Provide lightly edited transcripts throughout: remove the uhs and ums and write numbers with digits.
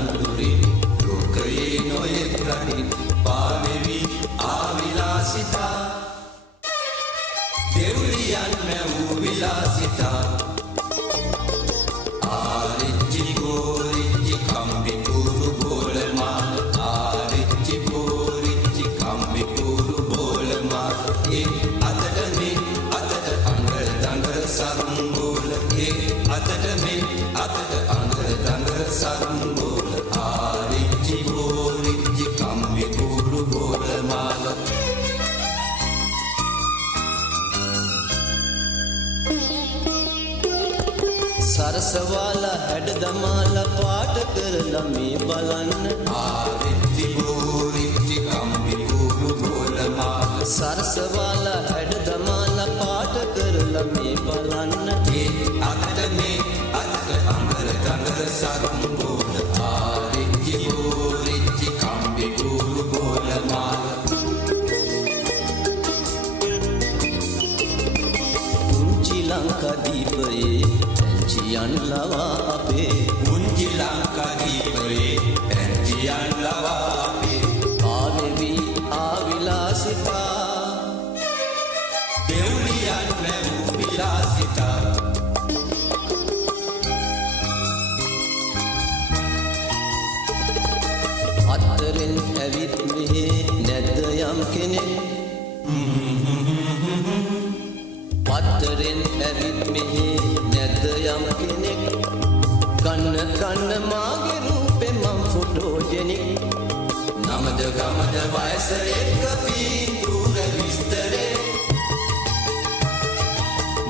අනන්දුරේ ලෝකයේ නොයෙක් රටින් පාවෙවි ආවිලාසිතා දෙව්ලියන් මැවූ විලාසිතා ආරිච්චි ගෝරිච්චි කම්බි කුරු බෝලමාල ආරිච්චි ගෝරිච්චි කම්බි කුරු බෝලමාල ඒ අතට මේ අතට අඟර දඟර සරුංගෝල ඒ අතට මේ අතට අඟර දඟර සරුංගෝල ආරිච්චි ගෝරිච්චි කම්බි කුරු බෝලමාල සරසවාලා හැඩ දමාලා පාට කරලා මේ බලන්න ආරිච්චි ගෝරිච්චි කම්බි කුරු බෝලමාල සරසවාලා හැඩ දමාලා පාට කරලා මේ බලන්න ඒ අතට මේ අතට අඟර දඟර සරුංගෝල ආරිච්චි ගෝරිච්චි කම්බි කුරු බෝලමාල පුංචි ලංකාදීපයේ පැංචියන් ලවා අපේ පුංචි ලංකාදීපයේ පැංචියන් ලවා අපේ ආවෙවි ආවිලාසිතා දෙව්ලියන් මැවූ විලාසිතා අත්තරින් ඇවිත් මෙහෙ නැද්ද යම් කෙනෙක් පත්තරෙන් ඇවිත් මෙහෙ නැද්ද යම් කෙනෙක් කන්න මාගේ රූපේ මං ෆොටෝජෙනික් නමද ගමද වයස එක්ක පීදුර විස්තරේ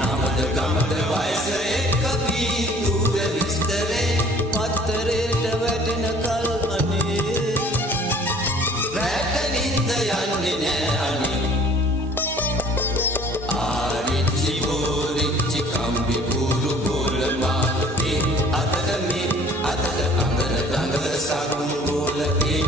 නමද ගමද වයස එක්ක පීදුර විස්තරේ පත්තරේට වැටෙන කල් අනේ රැට නින්ද යන්නේ නෑ අනේ ආරිච්චි ගෝරිච්චි කම්බි කුරු බෝලමාල ඒ අතට මේ අතට අඟර දඟර සරුංගෝල ඒ